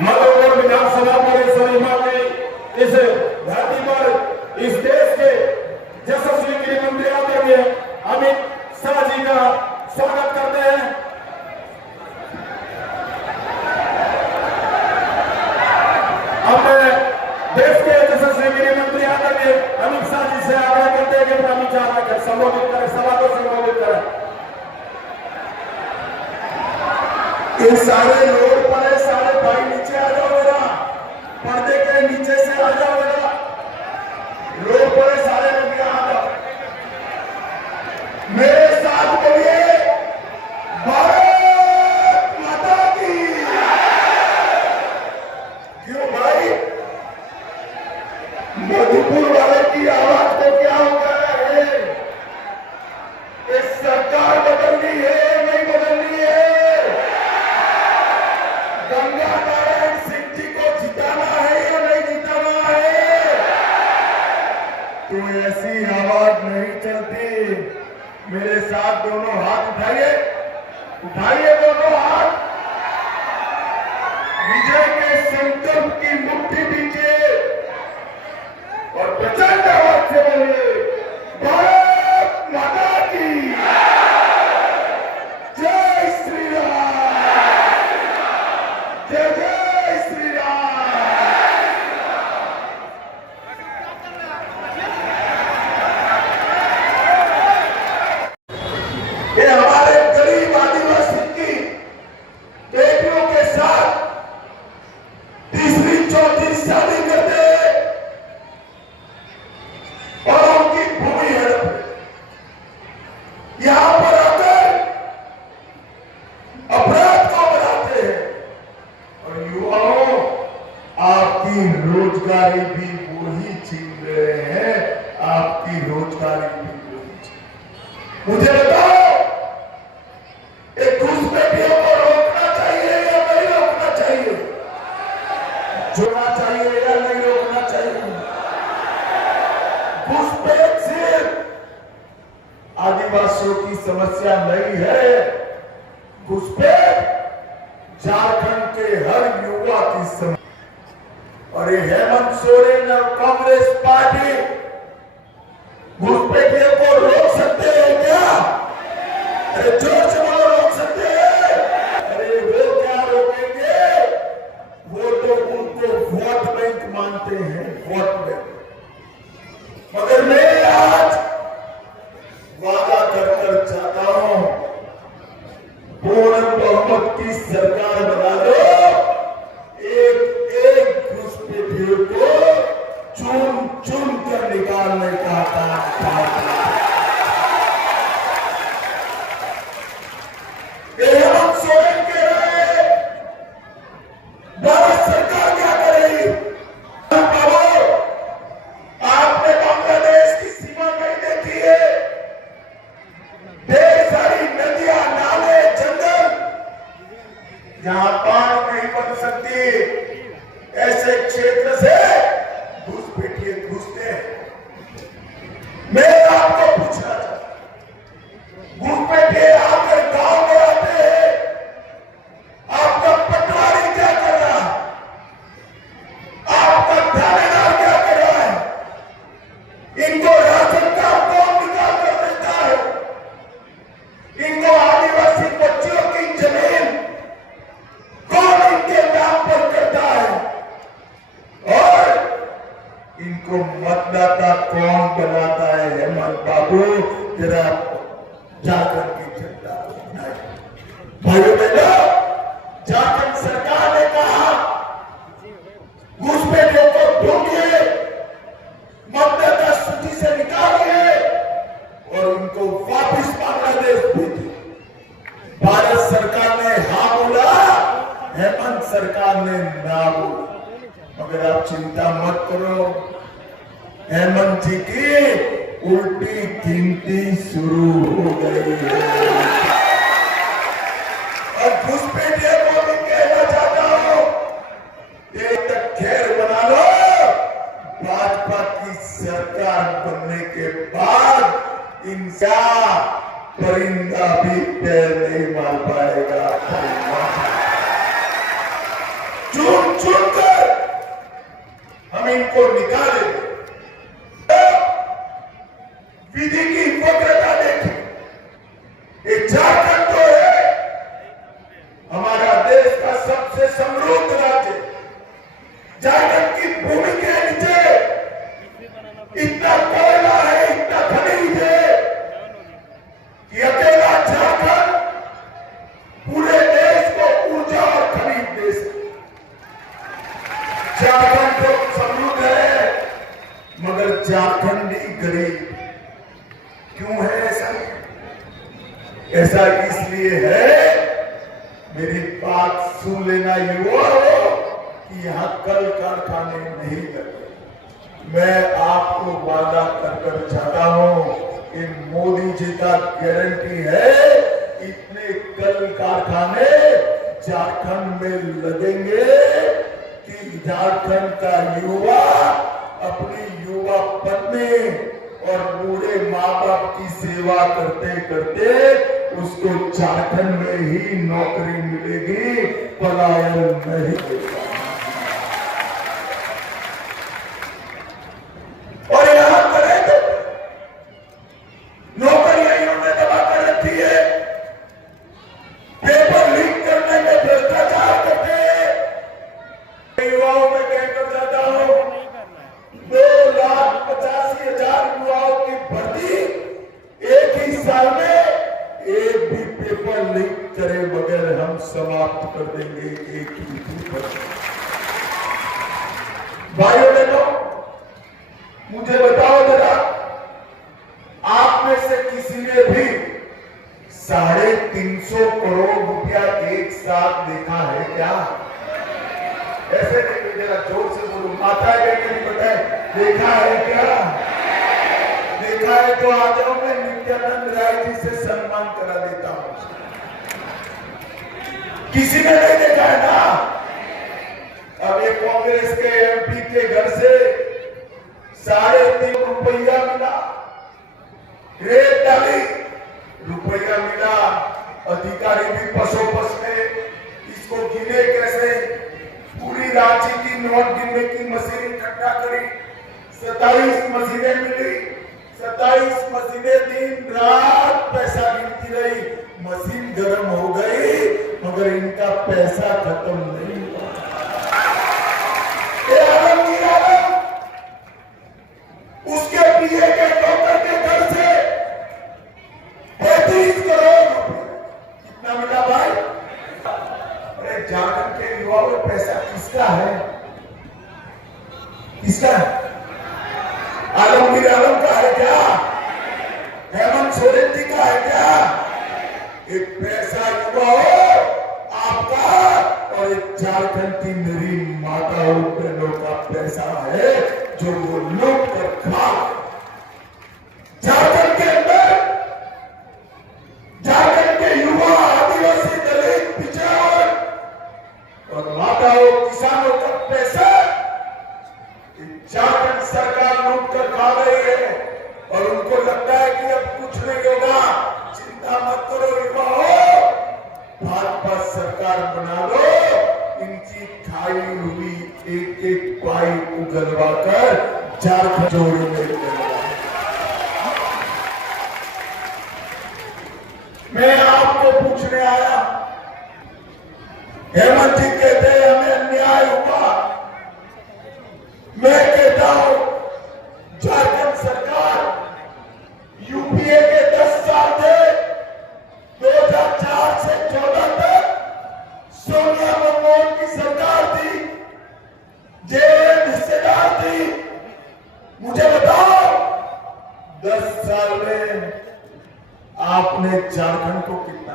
मधुपुर विधानसभा परिसर में इस धरती पर इस देश के यशस्वी गृह मंत्री आदरणीय अमित शाह जी का स्वागत करते हैं। अब मैं देश के यशस्वी गृह मंत्री आदरणीय अमित शाह जी से आग्रह करते हैं कि अपना विचार रखकर संबोधित करें, सभा को संबोधित करें। ये सारे रोड पर है, सारे भाई नीचे आ जाओ जरा, पर्दे के नीचे से आ जाओ जरा, रोड पर है सारे लोग यहाँ आ जाओ। मेरे साथ बोलिए भारत माता की। क्यों भाई, मधुपुर वाले की आवाज को क्या हो गया है? इस सरकार बदलनी है नहीं बदलनी है? गंगा नारायण सिंह जी को जिताना है या नहीं जिताना है? तो ऐसी आवाज नहीं चलती। मेरे साथ दोनों हाथ उठाइए, उठाइए दोनों हाथ, विजय के संकल्प की मुट्ठी दीजिए और प्रचंड आवाज से बोलिए भारत माता की जय श्री राम, जय जय श्री राम। ये हमारे गरीब आदिवासी की बेटियों के साथ तीसरी चौथी शादी करते और उनकी भूमि हड़प यहां पर आकर अपराध को बढ़ाते हैं। और युवाओं, आपकी रोजगारी भी वही छीन रहे हैं, आपकी रोजगारी भी वही छीन। मुझे बताओ, एक घुसपैठियों को रोकना चाहिए या नहीं रोकना चाहिए? जोड़ना चाहिए या नहीं रोकना चाहिए? घुसपैठ सिर्फ आदिवासियों की समस्या नहीं है, घुसपैठ झारखंड के हर युवा की समस्या। और ये हेमंत सोरेन और कांग्रेस पार्टी घुसपैठियों को रोक सकते हैं क्या? अरे जोर से बोलो, रोक सकते हैं? अरे वो क्या रोकेंगे? वो तो उनको वोट बैंक मानते हैं, वोट बैंक। मगर मैं आज वादा कर चाहता हूं, पूर्ण बहुमत की सरकार बना दो, एक एक घुसपैठियों को चुन चुन कर निकालने का काम। हेमंत सोरेन कह रहे हैं, भारत सरकार क्या कर रही? बाबू, आपने बांग्लादेश की सीमा नहीं देखी है? ढेर सारी नदियां, नाले, जंगल, जहां पानी नहीं बन सकती, ऐसे क्षेत्र से घुसपैठिए घुसते हैं। मैं आपको पूछना चाहता हूं, घुसपैठिए आकर गांव में आते हैं, आपका पटवारी क्या कर रहा है? आपका थानेदार क्या कर रहा है? इनको राशन कार्ड कौन निकाल कर देता है? इनको आदिवासी बच्चियों की जमीन कौन इनके नाम पर करता है? और इनको मतदाता कौन बनाता है? हेमंत बाबू, जरा झारखंड की जनता भाइयों बहनों, झारखंड सरकार ने कहा घुसपैठियों को ढूंढिए, मतदाता सूची से निकालिए और उनको वापस बांग्लादेश भेजिए। भारत सरकार ने हाँ बोला, हेमंत सरकार ने ना बोला। मगर आप चिंता मत करो, हेमंत जी की उल्टी गिनती शुरू हो गई है। और घुसपैठियों को भी कहना चाहता हूं, एक तक खैर बना लो, भाजपा की सरकार बनने के बाद इनका परिंदा भी पैर नहीं मार पाएगा। चुन चुन कर हम इनको निकालेंगे। विधि की वक्रता देखिए। ये झारखंड तो है हमारा देश का सबसे समृद्ध राज्य। झारखंड की भूमि के नीचे इतना कोयला है, इतना खनिज है कि अकेला झारखंड पूरे देश को ऊर्जा और खनिज दे सकता। झारखंड तो समृद्ध है मगर झारखंडी गरीब क्यों है? ऐसा इसलिए है, मेरी बात सुन लेना युवा हो, कि यहां कल कारखाने नहीं लगे। मैं आपको वादा कर चाहता हूं कि मोदी जी का गारंटी है इतने कल कारखाने झारखंड में लगेंगे कि झारखंड का युवा अपनी युवा पत्नी और बूढ़े माँ बाप की सेवा करते करते उसको झारखंड में ही नौकरी मिलेगी, पलायन नहीं होगा। और यहां करे तो नौकरियां इन्होंने दबा कर रखी है, पेपर लीक करने में भ्रष्टाचार करते हैं। युवाओं में कहकर जाता हूं 2,85,000 युवाओं की भर्ती एक ही साल में एक भी पेपर लीक करे बगैर हम समाप्त कर देंगे। एक ही पेपर। भाइयों बहनों, मुझे बताओ जरा, आप में से किसी ने भी 350 करोड़ रुपया एक साथ देखा है क्या? ऐसे देखिए, जरा जोर से बोलो, माता है नहीं बताए, देखा है क्या? देखा है तो आ जाओ, मैं नित्यानंद राय जी से सम्मान करा देता हूं। किसी ने नहीं देखा है ना? अब ये कांग्रेस के एमपी के घर से 3.5 रुपया मिला, रेत डाली, रुपया मिला, अधिकारी भी पसोपस में, इसको गिने कैसे? पूरी रांची की नोट गिनने की मशीन इकट्ठा करी, 27 मशीनें मिली, 27 मशीनें दिन रात पैसा गिनती रही। मशीन गर्म हो गई मगर इनका पैसा खत्म नहीं हुआ। उसके पीए के डॉक्टर के घर से 35 करोड़ रुपए कितना मिला भाई? अरे झारखंड के युवाओं में पैसा किसका है? किसका है? आलमगीर आलम का है क्या? हेमंत सोरेन जी का है क्या? एक पैसा युवाओं आपका और एक झारखंड की मेरी माताओं बहनों का पैसा है जो वो लूट कर खा। झारखंड के अंदर झारखंड के युवा, आदिवासी, दलित, पिछड़ा और माताओं किसानों का पैसा झारखंड सरकार लूट कर खा रही है और उनको लगता है कि अब कुछ नहीं होगा। चिंता मत करो युवाओं, भाजपा सरकार बना लो, इनकी खाई हुई एक एक पाइप उगलवा कर झारखंड जोड़ेंगे। मैं आपको पूछने आया, हेमंत जी कहते हैं हमें अन्याय हुआ, मैं कहता हूं झारखंड सरकार यूपीए के 10 साल थे, 2004 से 14 तक सोनिया मनमोहन की सरकार थी, जेएम हिस्सेदार थी। मुझे बताओ 10 साल में आपने झारखंड को कितना?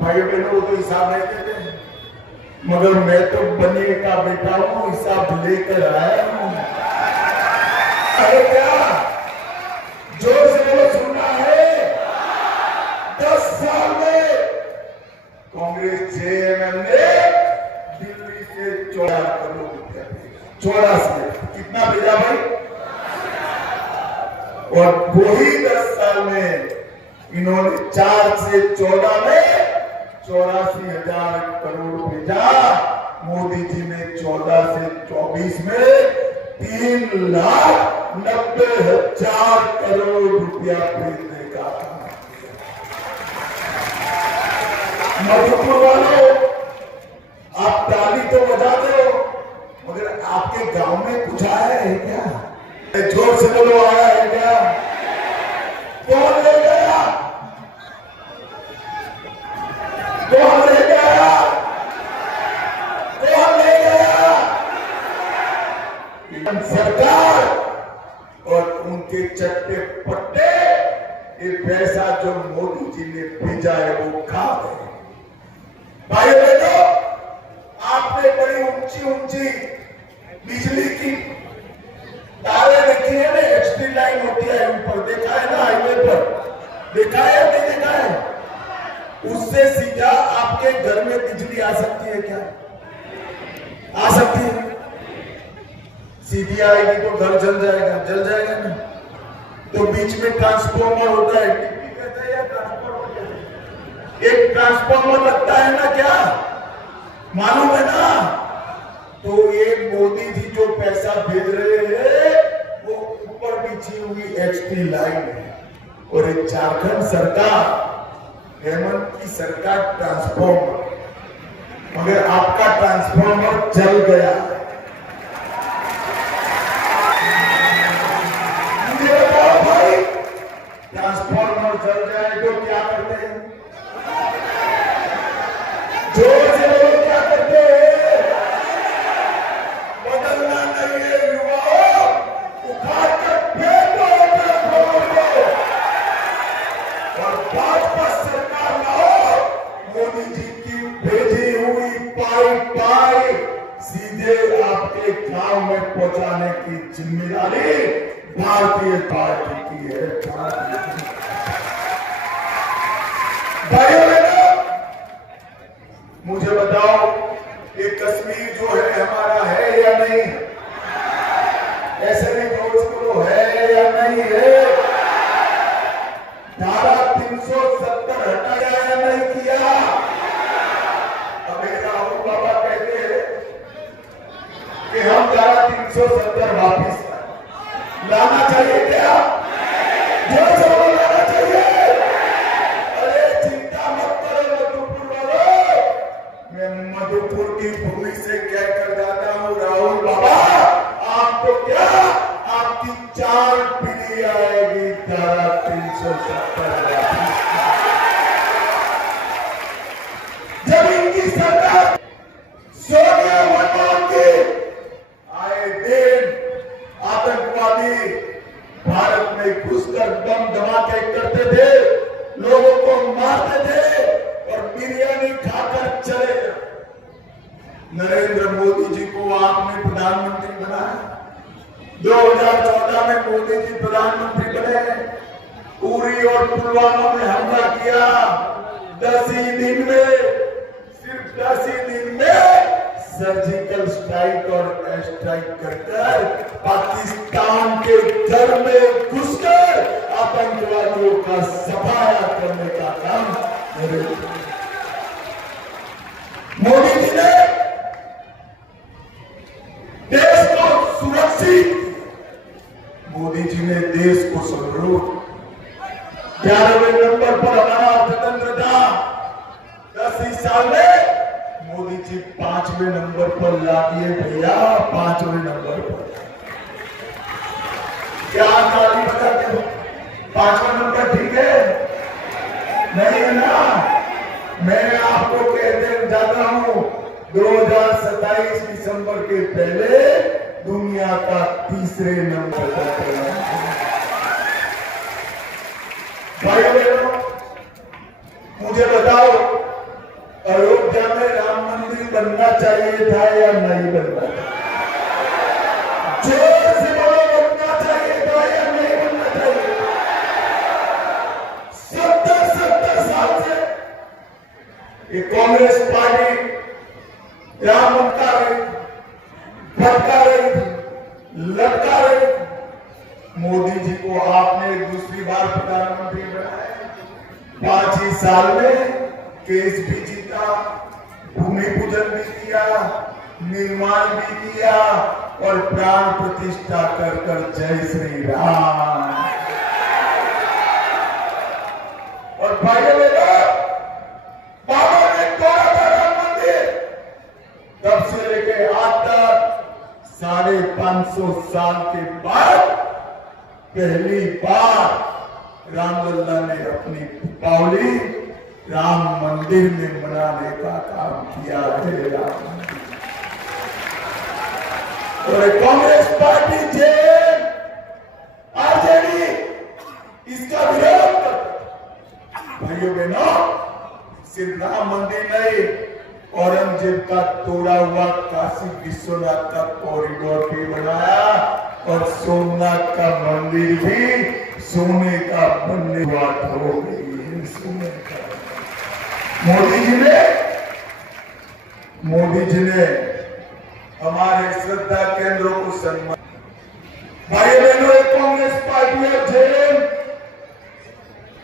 भाइयों बहनों तो हिसाब नहीं देते, मगर मैं तो बनिए का बेटा हूं, हिसाब लेकर आया हूं। अरे क्या जोर से बोलो, सुनना है? 10 साल में कांग्रेस जेएमएम ने दिल्ली से 14 करोड़ रुपया भेजा, 84 कितना भेजा भाई? और वही 10 साल में इन्होंने 4 से 14 में 84,000 करोड़ भेजा। मोदी जी ने 14 से 24 में 3,90,000 करोड़ रुपया खरीदने का काम। मधुपुर वालों, आप ताली तो बजा दो, मगर आपके गांव में कुछ आया है क्या? जोर से बोलो, आया है क्या? कौन ले गया? कौन ले गया? कौन ले गया? सरकार और उनके चट्टे पट्टे ये पैसा जो मोदी जी ने भेजा है वो खा गए। भाई बहनों, आपने बड़ी ऊंची ऊंची बिजली की तारे देखी है ना, एचटी लाइन होती है ऊपर, देखा है ना हाईवे पर, देखा है या नहीं देखा है? उससे सीधा आपके घर में बिजली आ सकती है क्या? आ सकती है? सीधी आएगी तो घर जल जाएगा ना। तो बीच में ट्रांसफॉर्मर होता है, टीपी कहते हैं या ट्रांसफॉर्मर कहते हैं, एक ट्रांसफॉर्मर लगता है ना, क्या मालूम है ना? तो ये मोदी जी जो पैसा भेज रहे हैं वो ऊपर बिछी हुई एचटी लाइन है, और एक झारखंड सरकार, हेमंत की सरकार ट्रांसफॉर्मर, मगर आपका ट्रांसफॉर्मर जल गया। मुझे बताओ भाई, ट्रांसफॉर्मर जल जाए तो क्या करते हैं? जोर से लोग क्या करते हैं? बदलना नहीं है युवाओं, उखाड़ कर फेंको ट्रांसफॉर्मर को और भाजपा सरकार लाओ। मोदी जी की भेजी हुई पाई सीधे आपके गांव में पहुंचाने की जिम्मेदारी भारतीय पार्टी की है। भाइयों बहनों, मुझे बताओ, ये कश्मीर जो है हमारा है या नहीं? ऐसे नहीं जोर से बोलो, है या नहीं है? धारा 370 हटाया या नहीं किया? अभी राहुल बाबा कहते हैं कि हम धारा 370 वापिस लाना चाहिए क्या? जोर से बोलो, लाना चाहिए। अरे चिंता मत करो मधुपुर वालों, मैं मधुपुर की भूमि से कहकर जाता हूं, राहुल बाबा आपको क्या, आपकी 4 पीढ़ी आएगी धारा 370। जब इनकी सरकार सोनिया मनमोहन की आए दिन आतंकवादी भारत में घुसकर बम धमाके करते थे, लोगों को मारते थे और बिरयानी खाकर चले गए। नरेंद्र मोदी जी को आपने प्रधानमंत्री बनाया, 2014 में मोदी जी प्रधानमंत्री बने, उरी और पुलवामा में हमला किया। 10 ही दिन में, सिर्फ 10 ही दिन में सर्जिकल स्ट्राइक और एयर स्ट्राइक कर पाकिस्तान के घर में घुसकर आतंकवादियों का सफाया करने का काम मोदी जी ने देश को सुरक्षित, मोदी जी ने देश को समृद्ध। 11वें नंबर पर हमारा अर्थतंत्र था, 10 ही साल में मोदी जी 5वें नंबर पर ला दिए भैया, 5वें नंबर पर। क्या ताली बजाते हो? 5वां नंबर ठीक है? नहीं है ना? मैं आपको कहते जाता हूं, 2027 दिसंबर के पहले दुनिया का 3रे नंबर पर। भाई बहनों, मुझे बताओ, अयोध्या में राम मंदिर बनना चाहिए था या नहीं बनना था? जोर से बोलो, बनना चाहिए था या नहीं बनना चाहिए? 70 साल से ये कांग्रेस पार्टी राम भटका रही, लटका रही। मोदी जी को आपने दूसरी बार प्रधानमंत्री बनाया, 5 ही साल में केस भी जीता, भूमि पूजन भी किया, निर्माण भी किया और प्राण प्रतिष्ठा कर कर जय श्री राम। और भाइयों बहनों, बाबा ने तोड़ा था राम मंदिर, तब से लेके आज तक 550 साल के बाद पहली बार रामलला ने अपनी दीपावली राम मंदिर में मनाने का काम किया है। राम मंदिर और कांग्रेस पार्टी जे आरजेडी इसका विरोध करती। भाइयों बहनों, सिर्फ राम मंदिर नहीं, औरंगजेब का तोड़ा हुआ काशी विश्वनाथ का कॉरिडोर भी बनाया और सोमनाथ का मंदिर भी सोने का बनने बात हो गई है। सोने का मोदी जी ने हमारे श्रद्धा केंद्रों को सम्मान। भाई बहनों, कांग्रेस पार्टी और जेएम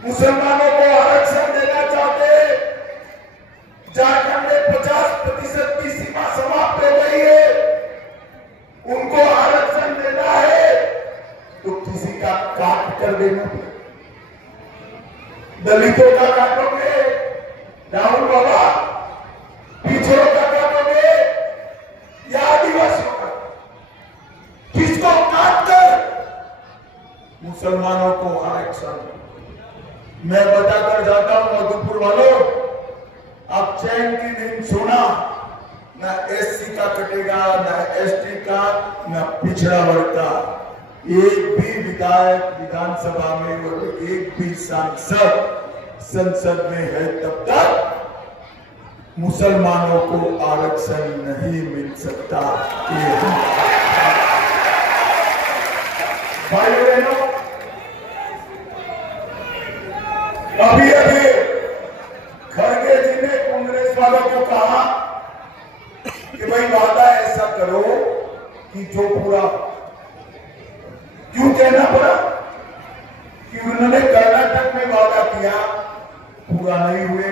मुसलमानों को आरक्षण देना चाहते। झारखंड में 50% की सीमा समाप्त हो गई है, उनको आरक्षण देना है तो किसी का काट कर देना पड़ेगा। दलितों का काटोगे राहुल बाबा, पिछड़ों का काटोगे या आदिवासियों का? किसको काटकर मुसलमानों को आरक्षण? मैं बताकर जाता हूं मधुपुर वालों, अब चैन की नींद सोना, ना एससी का कटेगा, ना एसटी का, ना पिछड़ा वर्ग का। एक भी विधायक विधानसभा में और एक भी सांसद संसद में है तब तक मुसलमानों को आरक्षण नहीं मिल सकता। भाइयों बहनों, अभी खड़गे जी ने कांग्रेस वालों को कहा कि भाई वादा ऐसा करो कि जो पूरा। क्यों कहना पड़ा? कि उन्होंने कर्नाटक में वादा किया, पूरा नहीं हुए,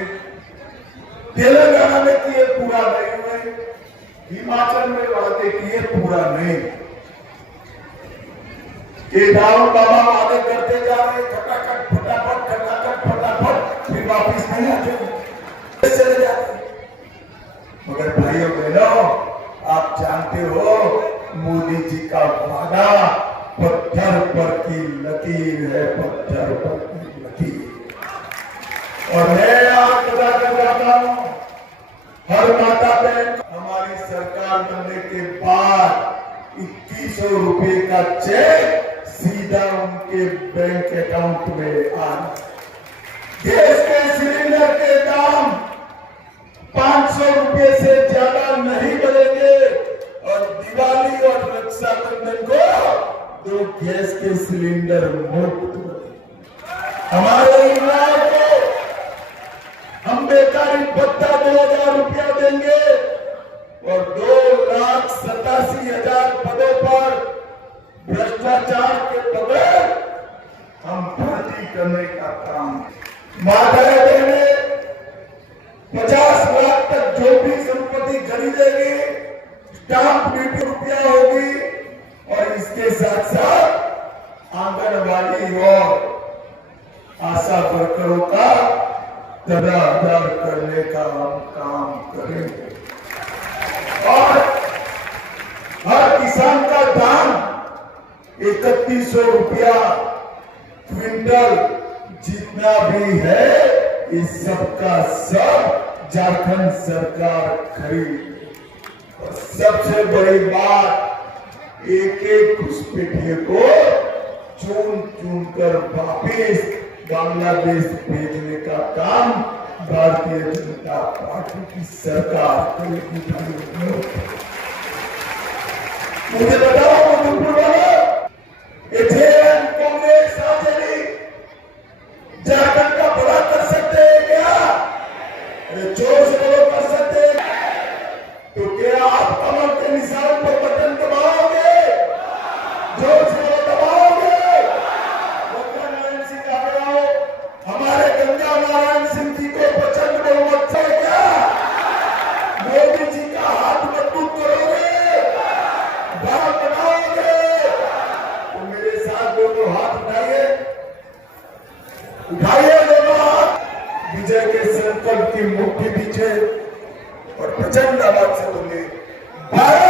तेलंगाना में किए, पूरा नहीं हुए, हिमाचल में वादे किए, पूरा नहीं। राहुल बाबा वादे करते जा रहे, खटाखट फटाफट, खटाखट फटाफट, फिर वापिस नहीं आते, चले जाते। मगर भाइयों बहनों, आप जानते हो मोदी जी का वादा पत्थर पर की लकीर है, पत्थर पर की लकीर। और मैं आज बताकर जाता हूं, हर माता बहन, हमारी सरकार बनने के बाद 2100 रुपए का चेक सीधा उनके बैंक अकाउंट में आना। गैस के सिलेंडर के दाम 500 रुपए से ज्यादा नहीं बढ़ेंगे और दिवाली और रक्षाबंधन को 2 गैस के सिलेंडर मुफ्त। हमारे युवाओं को हम बेकारी भत्ता 2000 रुपया देंगे और 2,87,000 पदों पर भ्रष्टाचार के बगैर हम भर्ती करने का काम। माताएं बहनें 50 लाख तक जो भी संपत्ति खरीदेगी, स्टाम्प ड्यूटी रुपया होगी और इसके साथ साथ आंगनबाड़ी और आशा वर्करों का 13,000 करने का हम काम करेंगे। और हर किसान का दाम 3100 रुपया क्विंटल जितना भी है, इस सबका सब झारखंड सरकार खरीद। और सबसे बड़ी बात, एक घुसपैठिए को चुन चुन कर वापिस बांग्लादेश भेजने का काम भारतीय जनता पार्टी की सरकार करेगी। मुझे बताओ मधुपुर वालों, कांग्रेस आरजेडी झारखंड का भला कर सकते हैं क्या? अरे जोर से बोलो, कर सकते हैं। तो क्या आप कमल के निशान पर बटन दबाओगे? जोर से बोलो, दबाओगे? गंगा नारायण सिंह आगे आओ। हमारे गंगा नारायण सिंह जी को प्रचंड बहुमत से क्या प्रचंड आवाज से बोले भारत